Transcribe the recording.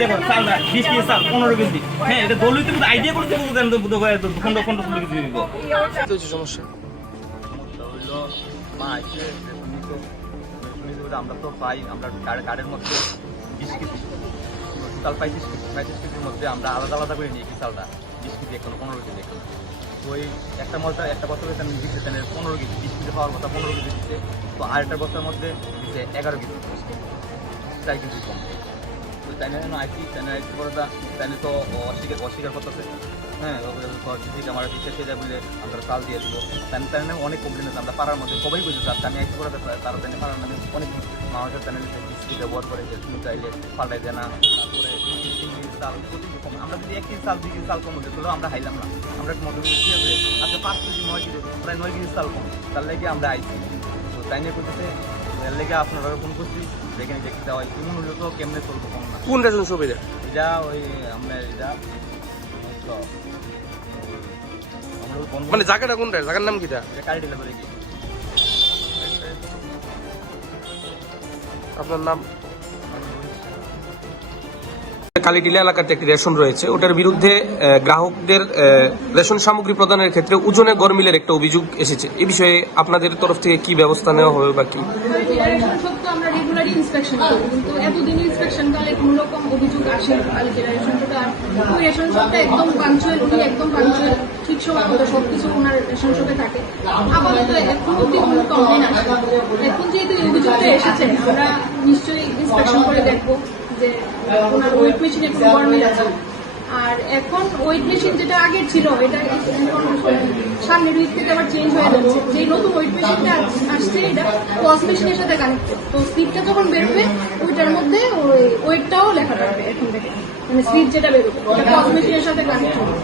দেখো চাল না 20 কেজি চাল 15 কেজি। হ্যাঁ এটা দলই তুমি আইডিয়া করতে বলতেন তো বুঝো খন্ড খন্ড কেজি দিব। তো সমস্যা হইলো মা আইছে আমরা তো পাই আমরা কার্ডের মধ্যে 20 কেজি চাল পাই 35 কেজির মধ্যে আমরা আলাদা আলাদা করে নিই চালটা 20 কেজি এখন 15 কেজি এখন তো ওই একটা বছর আমি দিচ্ছে 15 কেজি 20 কেজি পাওয়ার কথা 15 কেজি দিচ্ছে তো আরেকটা বছরের মধ্যে দিচ্ছে 11 কেজি 4 কেজি কম তো তাই না আইসি তাই তো অস্বীকার করতেছে। হ্যাঁ আমার বিশ্বাস হয়ে যায় বলে আমরা চাল দিয়ে দেবো তাই অনেক কমপ্লেন আছে আমরা পাড়ার মধ্যে সবাই বুঝেছি আর আমি আইসি করে তারা তাই পাড়ার নামে অনেক মানুষের চ্যানেলে ব্যবহার করে যে তুমি চাইলে পাল্টাই দেয় না তারপরে চাল কম আমরা যদি 1 কেজি চাল 2 কেজি চাল কম হতে তাহলেও আমরা হাইলাম না আমরা মধ্যে ঠিক আছে আচ্ছা 5 কেজি 9 কেজি প্রায় 9 কেজি চাল কম তার লেগে আমরা আইসি তো তাই নিয়ে করতেছে এর লেগে আপনারা ফোন করছি যেখানে দেখতে হয় এমন হলে তো কেমনে চলবো কম না কোন রেশন শপ এটা ওই আমরা এটা মানে জায়গাটা কোনটা জায়গার নাম কিটা কারি ডেলিভারি কি আপনার নাম কালীটিলা এলাকাতে একটি রেশন রয়েছে ওটার বিরুদ্ধে গ্রাহকদের রেশন সামগ্রী প্রদানের ক্ষেত্রে ওজনে গরমিলের একটা অভিযোগ এসেছে এই বিষয়ে আপনাদের তরফ থেকে কি ব্যবস্থা নেওয়া হবে বা কি আমরা রেগুলারই ইন্সপেকশন করি কিন্তু এতদিন ইন্সপেকশন কালে কোনো রকম অভিযোগ আসে রেশন শপটা ওই রেশন শপটা একদম পাঞ্চুয়াল উনি একদম পাঞ্চুয়াল ঠিক সময় মতো সবকিছু ওনার রেশন শপে থাকে আপাতত এখন অব্দি কোনো কমপ্লেন আসে এখন যেহেতু এই অভিযোগটা এসেছে আমরা নিশ্চয়ই ইন্সপেকশন করে দেখবো যে ওনার ওয়েট মেশিনে কোনো গরমিল আছে আর এখন ওয়েট মেশিন যেটা আগের ছিল এটা সামনের উইক থেকে আবার চেঞ্জ হয়ে যাচ্ছে যে নতুন ওয়েট মেশিনটা আসছে এটা পজ মেশিনের সাথে কানেক্টেড তো স্লিপটা যখন বেরোবে ওইটার মধ্যে ওই ওয়েটটাও লেখা থাকবে এখন থেকে মানে স্লিপ যেটা বেরোবে পজ মেশিনের সাথে কানেক্ট হবে।